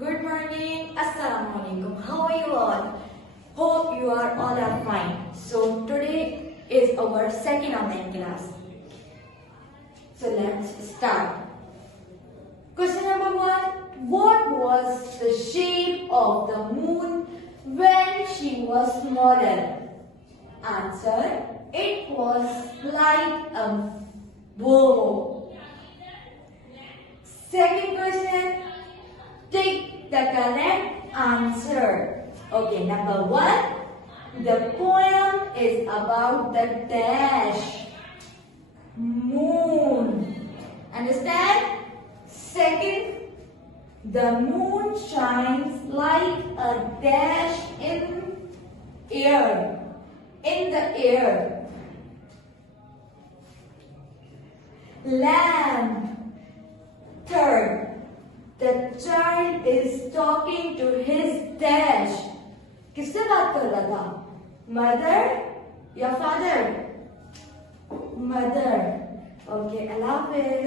Good morning. Assalamu alaikum. How are you all? Hope you are all are fine. So today is our second online class. So let's start. Question number 1. What was the shape of the moon when she was smaller? Answer. It was like a bow. Second question. Take the correct answer. Okay, number 1. The poem is about the dash. Moon. Understand? Second, the moon shines like a dash in air. In the air. Lamb. Third, the child is talking to his dash. किससे बात कर रहा था? Mother या father? Mother. Okay, Allah Hafiz.